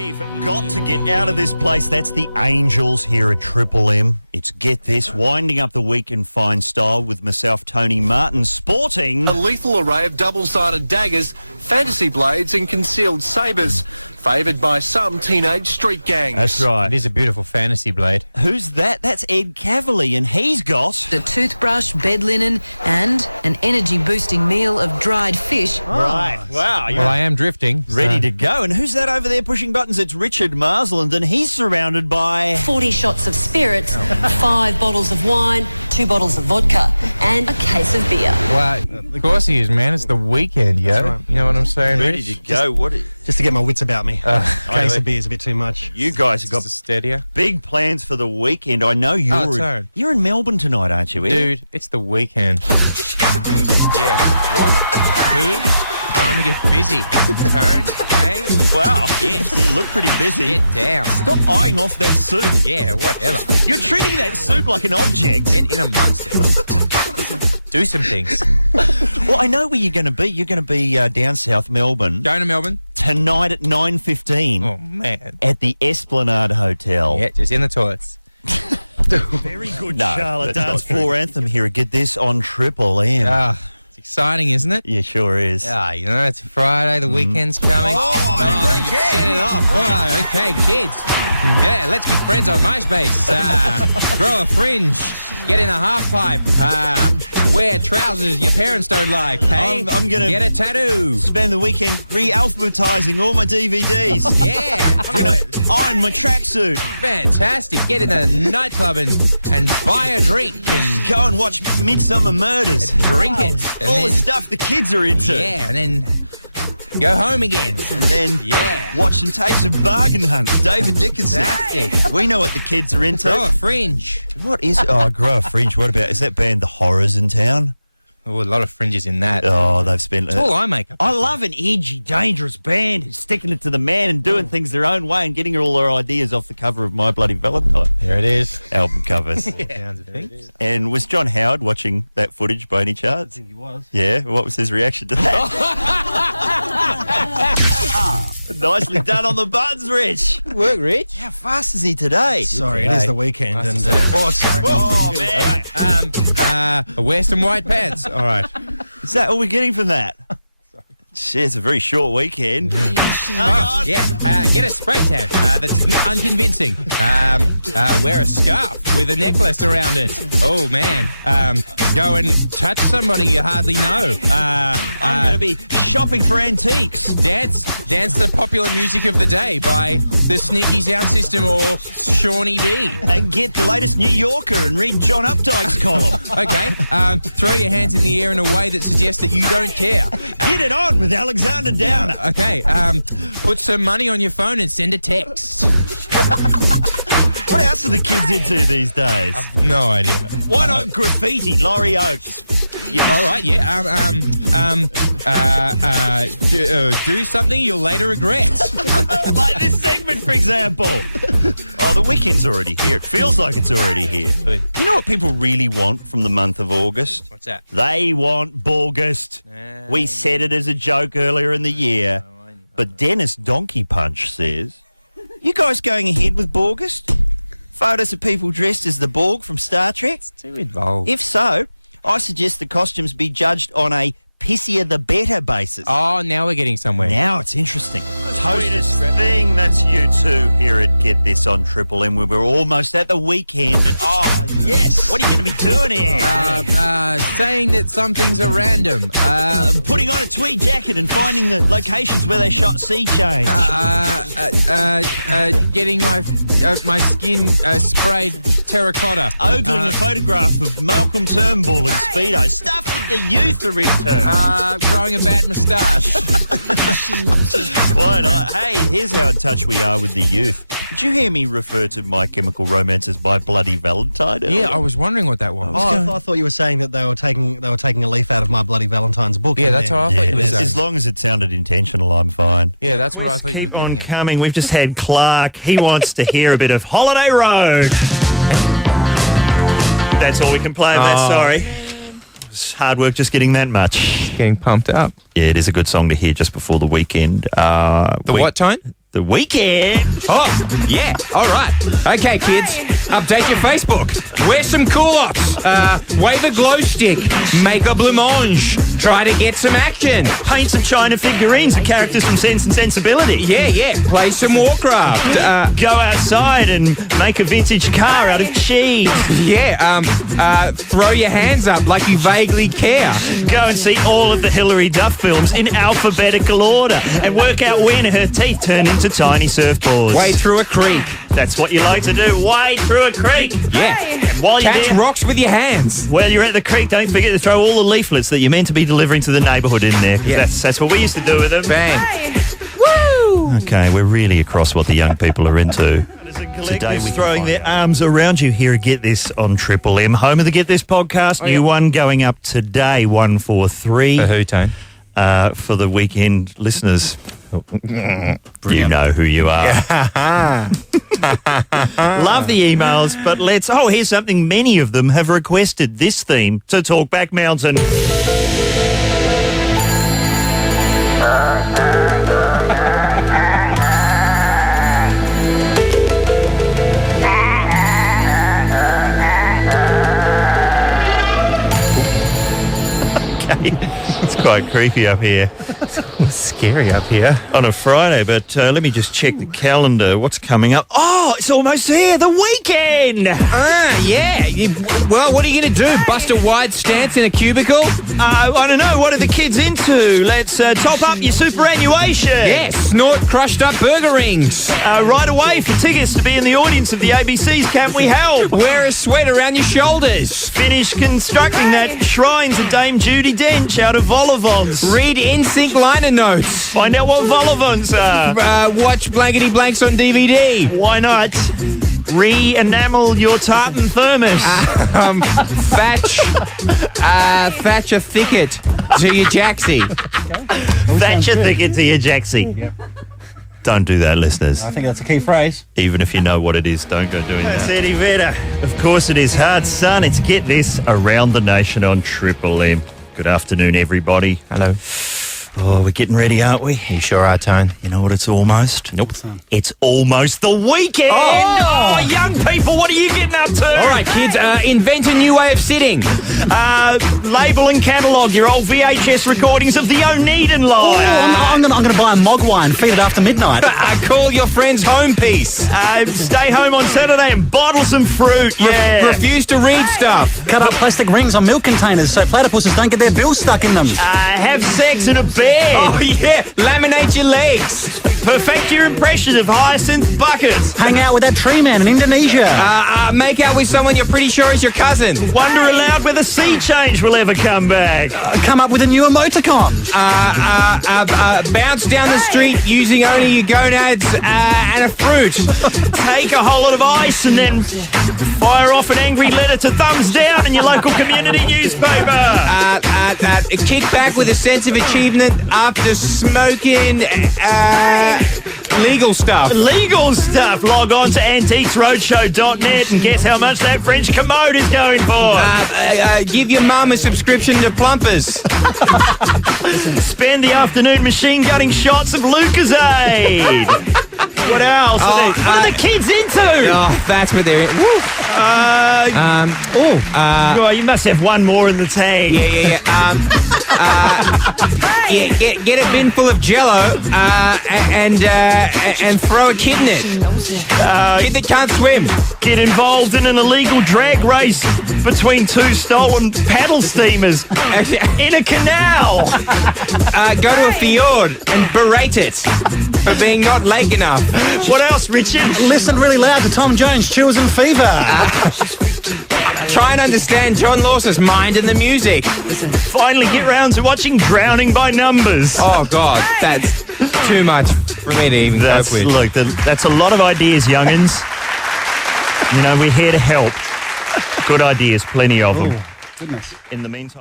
We've got to get out of this place. That's the Angels here at Triple M. It's Get This, winding up the week in fine style with myself, Tony Martin, sporting a lethal array of double-sided daggers, fantasy blades and concealed sabres, favoured by some teenage street gangs. That's right. It is a beautiful fantasy blade. Who's that? That's Ed Cavalier, and he's got a toothbrush, bed linen, and an energy-boosting meal of dried fish. Right. Wow. Well, I am drifting. Ready to go. And who's that over there pushing buttons? It's Richard Marsland, and he's surrounded by 40 shots of spirits, 5 bottles of wine, 2 bottles of vodka, and a case of beer. Well, of course he is, man. It's the weekend, yo. right. You know what I'm saying, ready Rich? to go. Just to get my wits about me. Case of beer is a bit too much. You guys have got Just a steadier. big plans for the weekend. I know you're Tone. you're in Melbourne tonight, aren't you, Ed? Dude, it's the weekend. Yeah. What? Me? Time to get busy. Tone? Hey? Wow. Yes. You look pretty busy. Get down. Stop eyeing off that soup. Yeah, whatever. You're treating that soup like an object. Get in amongst it. Do some things. Well, I know where you're going to be. You're going to be down south Melbourne Going to Melbourne? tonight at 9:15 Oh, man. at the Esplanade Hotel. Yeah, just in the toilets. Very good, No, Charlotte. that's Dance not floor anthem here. Get This on Triple M. It's exciting, isn't it? Yeah, sure is. You know, it's Friday, the weekend's coming. You've set it off. Oh, okay, kids. Yeah, let's be friends on MySpace. Grow a fringe. Get in a half pipe. Wear trousers your parents don't like. Hey, I'm gonna get a tattoo. Spend the weekend re-alphabetizing all my DVDs. Yeah, I'm going to iron my tracksuit. fantastic. Get in a nightclub and buy a drink and Go and watch Midsummer Murders. drink it. And All the then, stuff the kids are into. yeah, and then go home again. And then Yeah. watch some tapes of Bargain Hunt, David Dickinson. Fantastic. We know what the kids are into. Grow a fringe. What is... Oh, Grow a Fringe. What about... Is that band The Horrors in town? Oh, a lot of fringes in that. Oh, they've spent... It's all eye makeup. I love an edgy, dangerous band who's sticking it to the man and doing things their own way and getting all their ideas off the cover of My Bloody Valentine There it is. album covers. Sounds of things. And was John Howard watching that footage by any chance? I think he was. Yeah, what was his reaction to that? Nicely done on the buttons, Rich. Good work, Rich. How fast is he today? Sorry, it is the weekend. Nice And to say. oh, sorry. Oh, man. Wear some white pants. All right. Is that all we're getting from that? Shit, it's a very short weekend. Oh, yeah. Get a spray tan. That's unconvincing. Wear a scarf with a necklace around it. Oh, man. Go and touch somebody you hardly know. I'm going to be shopping for antiques. Dance the popular music of the day by the Sneaky Sound System or Shawnee B. And get the latest New Yorker and read John Updike's column. Okay. Throw your hands in the air in a way that suggests that you don't care. Get it on with Alexander Downer. Okay. Put some money on your phone and send a text. What else are the kids into these days? No idea. Why not graffiti, Laurie Oakes? All right, yeah. Do something you'll later regret. Like this segment, for example. Oh, the weekend's already here. It feels like it's already here. You know what people really want from the month of August? What's that? They want Borgust. We said it as a joke earlier in the year. But Dennis Donkey Punch says, you guys going ahead with Borgust? Photos of people dressed as the Borg from Star Trek? Too involved. If so, I suggest the costumes be judged on a pissier the better basis. Oh, now we're getting somewhere. Now it's interesting. Sweetest thing, that's you two here at Get This on Triple M. We're almost at the weekend. And yes, what are you going to be doing here? Saying that some things are random. Putting on a tweed jacket and finding the locations where they shot Sea Change. Getting my skin sprayed terracotta. Ogling a photograph of Malcolm Turnbull in Speedo. Stuff that the youth are into. Growing a bad moustache. Why not? Hey, here's how in touch we are with the youth. Did you hear me refer to My Chemical Romance as My Bloody Valentine? Yeah, I was wondering what that was. I thought you were saying that they were taking a leaf out of My Bloody Valentine's book. Yeah, and that's then- what I thought you were saying. As long as it sounded intentional, I'm fine. Yeah, that's what I thought you were Keep on getting at. coming. We've just had Clark. He wants to hear a bit of Holiday Road. That's all we can play of that, sorry. It's hard work just getting that much. Getting pumped up. Yeah, it is a good song to hear just before the weekend. The what tone? The weekend. Oh, yeah. All right. Okay, kids. Update your Facebook. Wear some cool-ups. Wave a glow stick. Make a blancmange. Try to get some action. Paint some China figurines of characters from Sense and Sensibility. Yeah. Play some Warcraft. Go outside and make a vintage car out of cheese. Throw your hands up like you vaguely care. Go and see all of the Hilary Duff films in alphabetical order and work out when her teeth turn into tiny surfboards. Wade through a creek. That's what you like to do. Wade through a creek. Yeah. And while you're Catch there, rocks with your hands. while you're at the creek, don't forget to throw all the leaflets that you're meant to be delivering to the neighbourhood in there. 'Cause Yeah. that's what we used to do with them. Bang. Okay, we're really across what the young people are into. Today we're throwing their arms around you here at Get This on Triple M. Home of the Get This podcast. New one going up today, 143. For who, Tone? For the weekend listeners. You know who you are. Love the emails, but here's something many of them have requested this theme to Talkback Mountain. It's quite creepy up here. It's scary up here. On a Friday, but let me just check the calendar. What's coming up? Oh, it's almost here. The weekend. Yeah. Well, what are you going to do? Bust a wide stance in a cubicle? I don't know. What are the kids into? Let's top up your superannuation. Yeah, snort crushed up burger rings. Right away for tickets to be in the audience of the ABC's Can't We Help? Wear a sweat around your shoulders. Finish constructing that shrine to Dame Judi Dench out of Volivants. Read NSYNC liner notes. Find out what Volivants are. Watch Blankety Blanks on DVD. Why not? Re-enamel your tartan thermos. Thatch a thicket to your jacksie. Thatch a thicket to your jacksie. Yep. Don't do that, listeners. I think that's a key phrase. Even if you know what it is, don't go doing that. That's Eddie Vedder. Of course it is hard, son. It's Get This around the nation on Triple M. Good afternoon, everybody. Hello. Oh, we're getting ready, aren't we? You sure are, Tone? You know what it's almost? Nope. It's almost the weekend! Oh, young people, what are you getting up to? All right, kids, invent a new way of sitting. Label and catalogue your old VHS recordings of the O'Needin line. I'm gonna buy a Mogwai and feed it after midnight. Call your friend's home piece. Stay home on Saturday and bottle some fruit. Yeah. Refuse to read stuff. Cut up plastic rings on milk containers so platypuses don't get their bills stuck in them. Have sex in a bed. Oh, yeah. Laminate your legs. Perfect your impression of Hyacinth Buckets. Hang out with that tree man in Indonesia. Make out with someone you're pretty sure is your cousin. Wonder aloud whether sea change will ever come back. Come up with a new emoticon. Bounce down the street using only your gonads and a fruit. Take a whole lot of ice and then fire off an angry letter to Thumbs Down in your local community newspaper. Kick back with a sense of achievement after smoking legal stuff. Legal stuff. Log on to antiquesroadshow.net and guess how much that French commode is going for. Give your mum a subscription to Plumpers. Spend the afternoon machine gunning shots of Lucasade. What else? What are the kids into? Oh, that's what they're in. Woo. Well, you must have one more in the tank. Yeah. Get a bin full of Jello and throw a kid in it. Kid that can't swim. Get involved in an illegal drag race between two stolen paddle steamers in a canal. Go to a fjord and berate it for being not lake enough. What else, Richard? Listen really loud to Tom Jones' Chills and Fever. Try and understand John Lawson's mind and the music. Finally get round to watching Drowning by Numbers. Oh, God, that's too much for me to even cope with. Look, that's a lot of ideas, young'uns. You know, we're here to help. Good ideas, plenty of them. Goodness. In the meantime...